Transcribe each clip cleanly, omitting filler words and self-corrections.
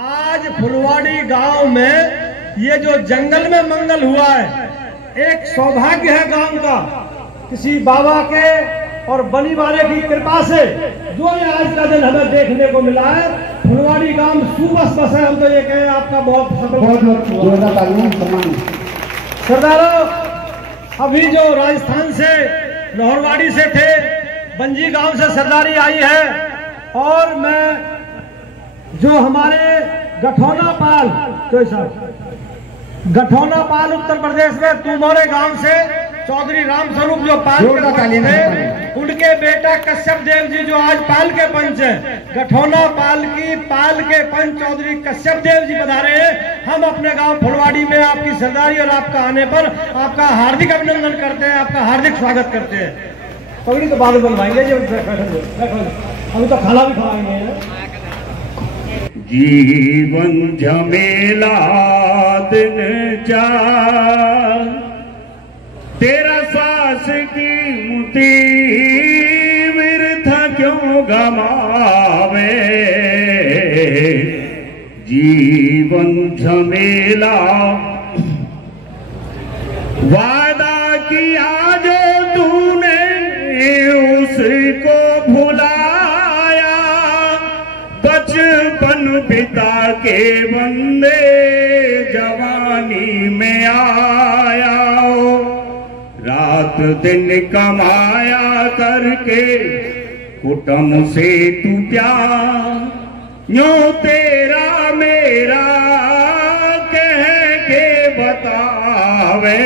आज फुलवाड़ी गांव में ये जो जंगल में मंगल हुआ है, एक सौभाग्य है गांव का, किसी बाबा के और बनी वाले की कृपा से जो ये आज का दिन हमें देखने को मिला है। फुलवाड़ी गांव सुबह बस है। हम तो ये कहें आपका बहुत सरदारों, अभी जो राजस्थान से लोहरवाड़ी से थे, बंजी गांव से सरदारी आई है, और मैं जो हमारे गठौना पाल उत्तर प्रदेश में तुमोरे गांव से चौधरी राम स्वरूप जो पाल थे, उनके बेटा कश्यप देव जी जो आज पाल के पंच हैं, गठौना पाल के पंच चौधरी कश्यप देव जी पधारे हैं। हम अपने गांव फुलवाड़ी में आपकी सरदारी और आपका आने पर आपका हार्दिक अभिनंदन करते हैं, आपका हार्दिक स्वागत करते हैं। पगड़ी तो बाद में बनवाएंगे, अभी तो खाना भी खवाएंगे। जीवन झमेला दिन चार, तेरा सांस की मुट्ठी वृथा क्यों गमावे। जीवन झमेला वादा किया जो तूने उसको भुलाया, बचपन बिता के बंदे जवानी में आया। रात दिन कमाया करके कुटुंब से तू प्यार, यूं तेरा मेरा कह के बतावे।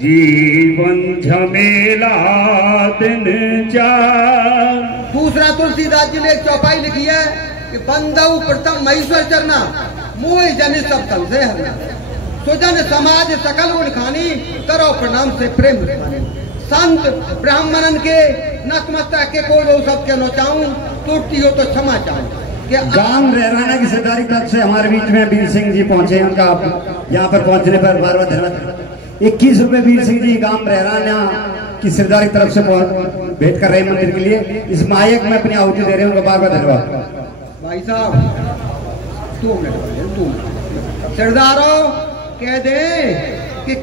जीवन झमेला दिन चार। दूसरा तुलसीदास जी ने एक चौपाई लिखी है कि बंदऊ प्रथम महेश्वर चरना, मोह जन सब तन से हरना। सुजन समाज सकल गुण खानी, करो प्रणाम से प्रेम खानी। संत ब्राह्मणन के नतमस्तक के को दो सबके नोचाऊं, टूटी हो तो क्षमा चाहूं। गांव रहराना की सरदारी तरफ से हमारे बीच में वीर सिंह जी पहुंचे, उनका यहाँ पर पहुंचने पर बार बार धन्यवाद। 21 रुपए वीर सिंह जी गांव रहराना की सरदारी तरफ से भेंट कर रहे हैं मंदिर के लिए। इस मायक में अपनी आहुति दे रहे हैं, उनका बार बार धन्यवाद। भाई साहब 2 मिनट सरदारों कह दे कि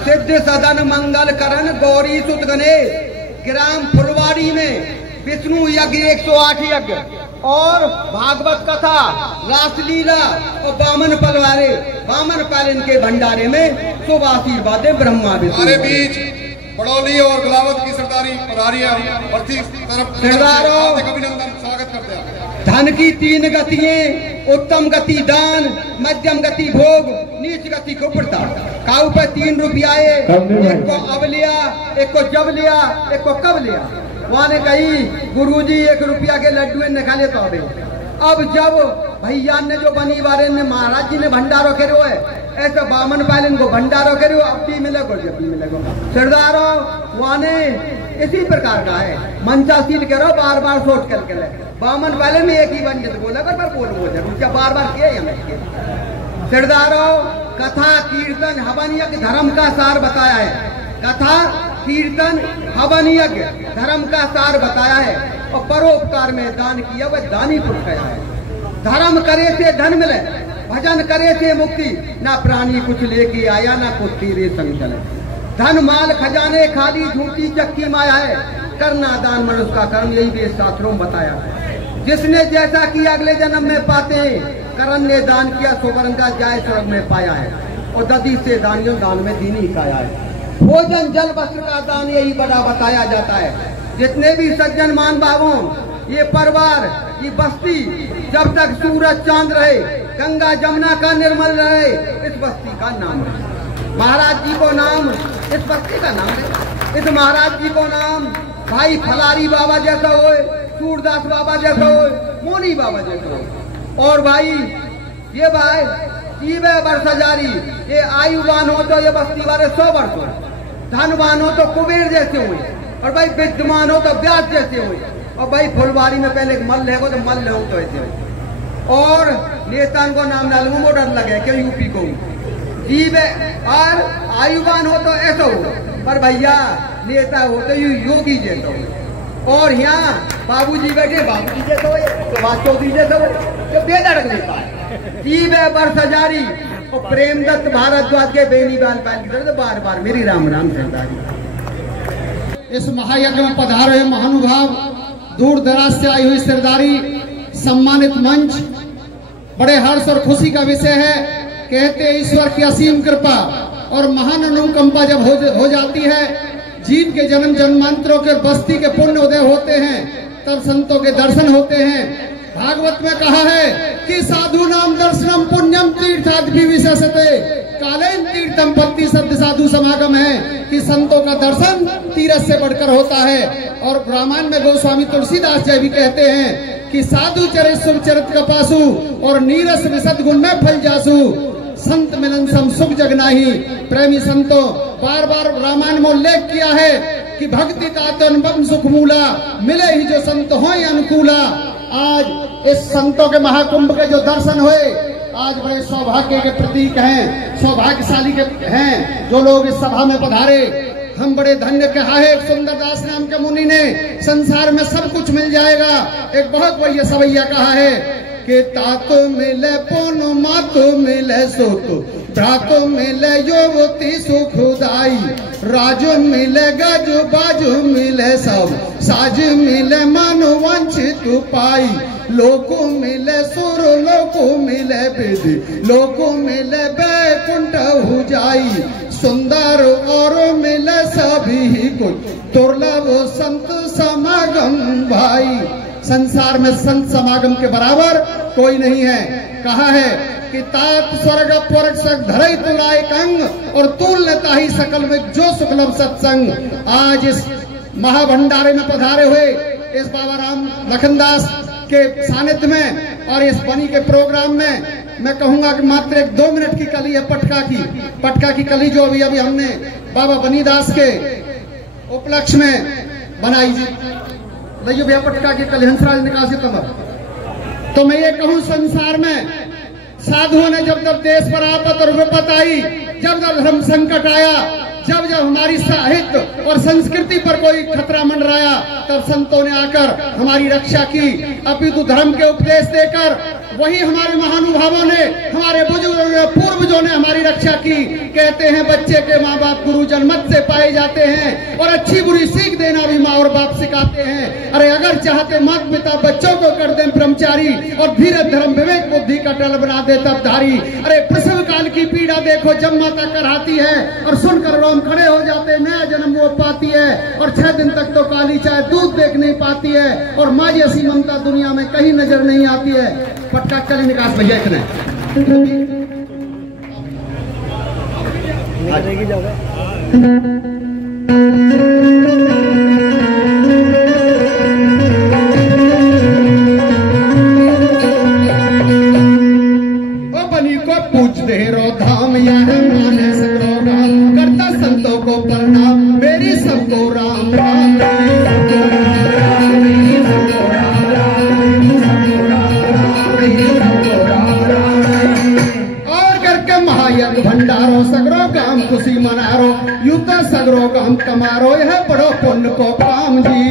सिद्ध सदन मंगल करण गौरी सुत गणेश, ग्राम फुलवाड़ी में विष्णु यज्ञ 108 यज्ञ और भागवत कथा, रासलीला और बामन पालन के भंडारे में शुभ आशीर्वाद ब्रह्मा हमारे बीच बड़ौली और गलावत की सरदारी पधारी सरदारों अभिनंदन स्वागत करते हैं। धन की 3 गतियां, उत्तम गति दान, मध्यम गति भोग, नीच गति को प्रताप। काऊ पे 3 रुपया, एक को अब लिया, एक को जब लिया, एक को कब लिया। वहाँ ने कही गुरुजी 1 रुपया के लड्डू निकाले तो अब जब भैया ने जो बनी वाले ने महाराज जी ने भंडारो करो है, ऐसे बामन पालन को भंडारो करो, अब भी मिलेगा जब भी मिलेगा। सरदारों वहाँ ने इसी प्रकार का है, मंचाशील करो बार बार सोच करके ले। बामन पालन में एक ही बन गया बोला कर बोल बार बार किया हमें। सरदारों कथा कीर्तन हवन यज्ञ धर्म का सार बताया है। कथा कीर्तन हवन यज्ञ धर्म का सार बताया है, और परोपकार में दान किया वह दानी पुरुष है। धर्म करे से धन मिले, भजन करे से मुक्ति, ना प्राणी कुछ लेके आया ना कुछ तेरे संग चले। धन माल खजाने खाली झूठी चक्की माया है, करना दान मनुष्य का कर्म, यही वेद शास्त्रों में बताया। जिसने जैसा किया अगले जन्म में पाते हैं, करण ने दान किया सुवर्ण का जाय स्वर्ग में पाया है, और दधी से दानियों दान में दीनी काया है। भोजन जल वस्त्र का दान यही बड़ा बताया जाता है। जितने भी सज्जन मान भावों, ये परिवार, ये बस्ती जब तक सूरज चांद रहे, गंगा जमुना का निर्मल रहे, इस बस्ती का नाम है। महाराज जी को नाम इस बस्ती का नाम है। इस महाराज जी को नाम भाई फलारी बाबा जैसा हो, सूरदास बाबा जैसा हो, मोनी बाबा जैसा हो। और भाई ये भाई जीवे वर्षा जारी, ये आयुवान हो तो ये बस्ती वाले 100 वर्ष हो, धनवान हो तो कुबेर जैसे हुए, और भाई विद्यमान हो तो व्यास जैसे हुए, और भाई फुलवाड़ी में पहले मल्ल है तो मल्ल हो तो ऐसे हुए। और नेता को नाम डालूंगा मोटर लगे क्यों यूपी को जीव और आयुवान हो तो ऐसा हो, पर भैया नेता हो तो योगी जैसा हो। और यहाँ बाबूजी बैठे, बाबूजी जैसे हो, सुभाष चौधरी जैसे हो, जो बेधड़क नहीं पाए। जीवे बरस जारी और प्रेमदत्त भारद्वाज के बेनीवाल पाल की तरह बार बार मेरी राम राम सरदारी। इस महायज्ञ में पधारे महानुभाव, दूर दराज से आई हुई सरदारी, सम्मानित मंच, बड़े हर्ष और खुशी का विषय है। कहते ईश्वर की असीम कृपा और महान अनुकंपा जब हो जाती है, जीव के जन्म जन्मांतरों के बस्ती के पुण्य उदय होते हैं, तब संतों के दर्शन होते हैं। भागवत में कहा है कि साधु नाम दर्शनम पुण्यम तीर्थादि विशेषते, कालेन तीर्थम पत्ति सत्य साधु समागम है कि संतों का दर्शन तीर्थ से बढ़कर होता है। और रामायण में गोस्वामी तुलसीदास जी भी कहते हैं कि साधु चरित शुभ चरित कपासु और नीरस विशद गुण में फल जासु, संत मिलन सम सुख जगनाही। प्रेमी संतों, बार बार रामायण में उल्लेख किया है कि भक्ति तातन सुख मूला, मिले ही जो संत हो अनुकूला। आज इस संतों के महाकुंभ के जो दर्शन हुए, आज बड़े सौभाग्य के प्रतीक हैं, सौभाग्यशाली के हैं जो लोग इस सभा में पधारे। हम बड़े धन्य कहा है, सुंदरदास नाम के मुनि ने संसार में सब कुछ मिल जाएगा। एक बहुत बढ़िया सवैया कहा है कि तातो मिले पोनो मातो मिले सोतो, भ्रातो मिले योवती सुखदाई, राजो मिले गजो बाजो मिले सब, साज मिले मानो वंचित पाई, लोको मिले सुर लोको मिले विधि, लोको मिले बैकुंठ हो जाई, सुंदर और मिले सभी कुछ, दुर्लभ संत समागम भाई। संसार में संत समागम के बराबर कोई नहीं है। कहा है कि तात स्वर्ग पुरख सक धरई तुलाय कंग, और तूल नेता ही सकल में जो सुखलम सत्संग। आज इस महाभंडारे में पधारे हुए इस बाबा राम लखनदास के सानिध्य में और इस बनी के प्रोग्राम में मैं कहूंगा कि मात्र एक 2 मिनट की कली है पटका की कली जो अभी हमने बाबा बनीदास के उपलक्ष्य में बनाई जी। लइयो भैया पटका की कली, हंसराज निकासी कमर। तो मैं ये कहूं, संसार में साधुओं ने जब जब देश पर आपत और विपत आई, जब जब धर्म संकट आया, जब जब हमारी साहित्य और संस्कृति पर कोई खतरा मंडराया, तब संतों ने आकर हमारी रक्षा की। अपितु धर्म के उपदेश देकर वही हमारे महानुभावों ने, हमारे बुजुर्गों ने, पूर्वजों ने हमारी रक्षा की। कहते हैं बच्चे के माँ बाप गुरु जन्मत से पाए जाते हैं, और अच्छी बुरी सीख देना भी माँ और बाप सिखाते हैं। अरे अगर चाहते माता पिता बच्चों को कर दें ब्रह्मचारी, और धीरज धर्म विवेक बुद्धि का टल बना दे तब धारी। अरे प्रसव काल की पीड़ा देखो जब माता कराती है, और सुनकर रोम खड़े हो जाते, नया जन्म वो पाती है, और 6 दिन तक तो काली चाय दूध देख नहीं पाती है, और माँ जैसी ममता दुनिया में कहीं नजर नहीं आती है। पटका कली निकास भैया इतने बनी को पूछ दे रो धाम, यह माने सको राम, करता संतों को प्रणाम, मेरी सबको राम राम, और करके महायज्ञ भंडारो, सगरो काम खुशी मनारो, युद्ध सगरो काम कमारो, यह बड़ो पुण्य को काम जी।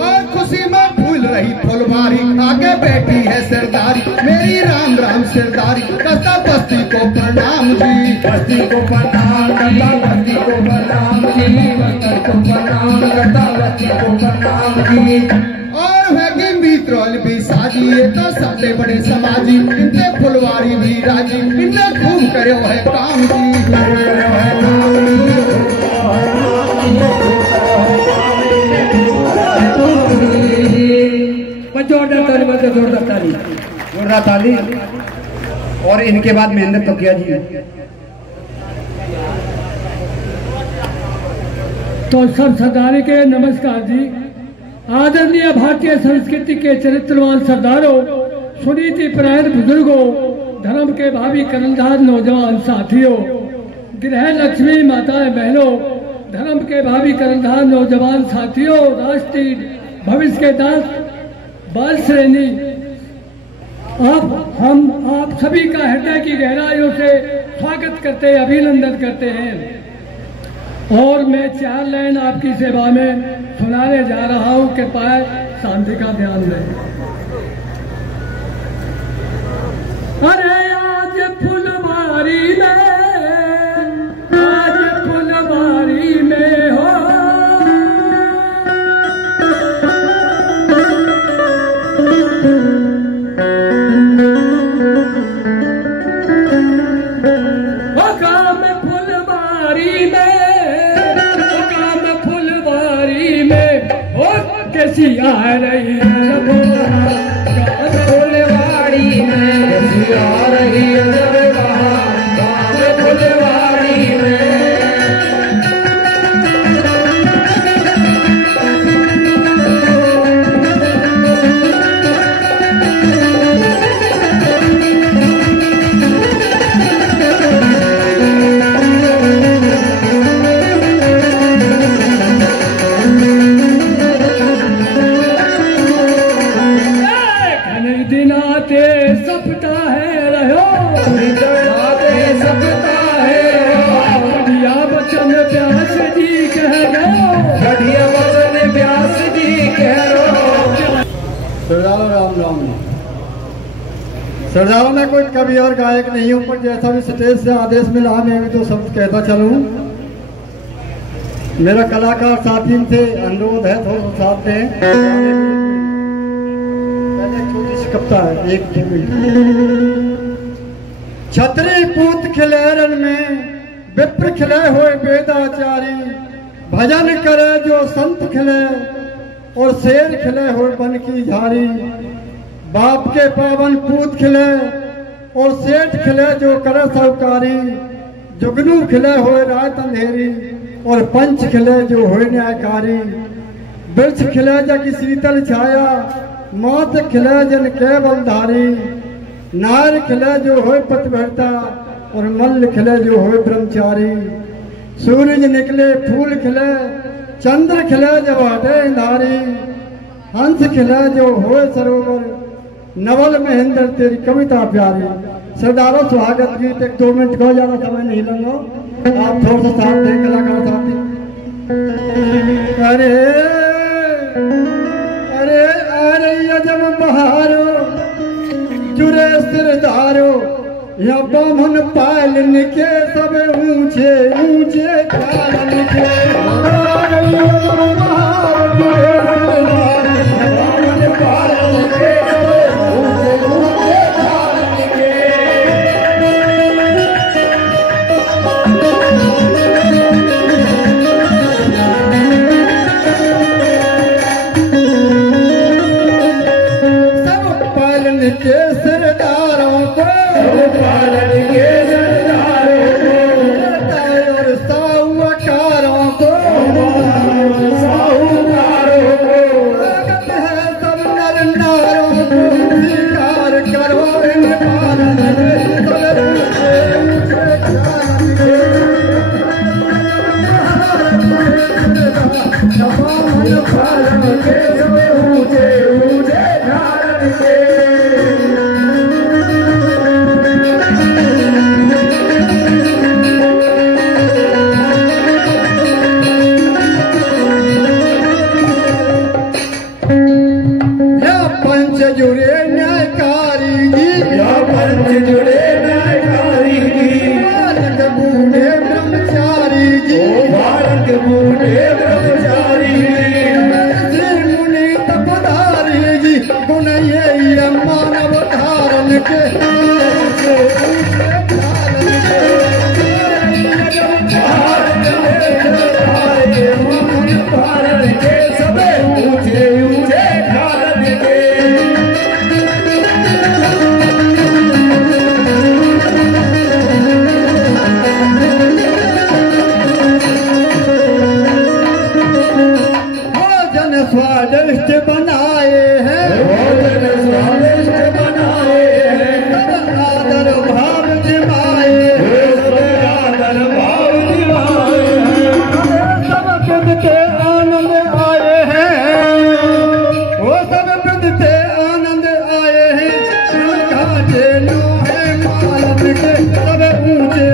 और खुशी में फूल रही फुलवारी, आगे बैठी है सरदारी, मेरी राम राम सरदारी, करता बस्ती को प्रणाम जी, बस्ती को प्रणाम करता, बस्ती को प्रणाम जी, बस्ती को प्रणाम करता, बस्ती को प्रणाम जी। और है मित्रोल भी साजी, ये तो सबसे बड़े समाजी, इनसे फुलवारी भी राजी, इनने खूब करे है काम जी। जोरदार ताली। और इनके बाद महेंद्र तोकिया जी। तो सब सरदारी के नमस्कार जी। आदरणीय भारतीय संस्कृति के चरित्रवान सरदारों, सुनीति परायण बुजुर्गों, धर्म के भावी कर्णधार नौजवान साथियों, गृह लक्ष्मी माताएं बहनों, धर्म के भावी कर्णधार नौजवान साथियों, राष्ट्रीय भविष्य के दास बाल श्रेणी, आप सभी का हृदय की गहराइयों से स्वागत करते अभिनंदन करते हैं। और मैं 4 लाइन आपकी सेवा में सुनाने जा रहा हूँ। कृपया शांति का ध्यान दें। अरे आज फुलवारी में हो कैसी आ रही है फुलवाड़ी में, कैसी आ रही है फुलवाड़ी में। सरदारों में कोई कवि और गायक नहीं हूं, पर जैसा भी स्टेज से आदेश मिला मैं भी तो शब्द कहता चलूं। मेरा कलाकार साथी से अनुरोध है थोड़ा साथ दें। पहले एक छोटी सी कविता है, 1 मिनट। छतरी पूत खिले रन में विप्र खिले हुए वेदाचारी, भजन करे जो संत खिले और शेर खिले हुए बन की झारी। बाप के पावन पूत खिले और सेठ खिले जो करे साहूकारी, जुगनू खिले हुए रात अंधेरी और पंच खिले जो हुए न्यायकारी। वृक्ष खिले जग शीतल छाया, मात खिले जन केवल धारी। नार खिले जो होए पतिव्रता और मल्ल खिले जो होए ब्रह्मचारी। सूरज निकले फूल खिले, चंद्र खिले जब हटे अंधारी। हंस खिले जो होए सरोवर, नवल महेंद्र तेरी कविता प्यारी। सरदारों स्वागत गीत 1-2 मिनट को ज्यादा समय नहीं लूंगा, आप थोड़ा सा साथ दें कलाकार साथी। अरे अरे अरे जब बहारो जुरे सिरदारो, या बामन पालन के सब ऊंचे ऊंचे कालन के। के सरदारों को पालन के सरदारों को और साहूकारों को है सब नर नारों को स्वीकार करो इन पालन के सब ऊंचे ऊंचे धारण के। जुड़े न्यायकारी जी, या पंच जुड़े न्यायकारी जी। बालक बूढ़े ब्रह्मचारी जी, बालक बूढ़े ब्रह्मचारी जी। मुनि तपधारी जी, गुण ये मानव धारण के। सब ऊंचे ऊंचे धारण के। स्वादिष्ट बनाए हैं, भोजन स्वादिष्ट बनाए हैं। आदर भाव जिमाए, आदर भाव जिमाए हैं। सब विदते आनंद आए हैं, वो सब विदते आनंद आए हैं। घाटे नो है मालन के सब ऊंचे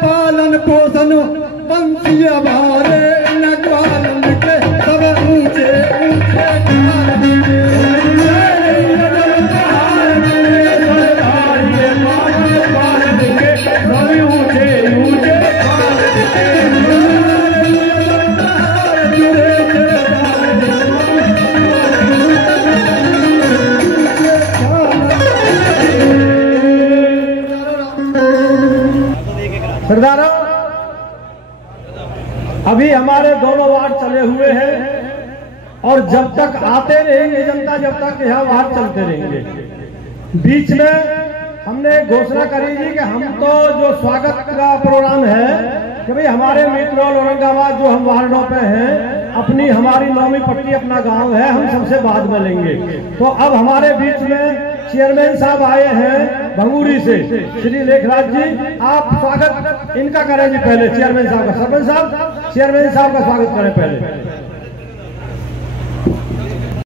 पालन पोषण पंछी हमारे नगवालन के सब ऊंचे ऊंचे सरदारों, अभी हमारे दोनों वार्ड चले हुए हैं और जब तक आते रहेंगे जनता, जब तक यहाँ वार्ड चलते रहेंगे। बीच में हमने घोषणा करी थी कि हम तो जो स्वागत का प्रोग्राम है कि भाई हमारे मित्रोल औरंगाबाद जो हम वार्डों पे हैं, अपनी हमारी नौवीं पट्टी अपना गांव है, हम सबसे बाद में लेंगे। तो अब हमारे बीच में चेयरमैन साहब आए हैं भंगूरी से, श्री लेखराज जी, आप स्वागत इनका करें जी पहले, चेयरमैन साहब का। सरपंच साहब, चेयरमैन साहब का स्वागत करें पहले।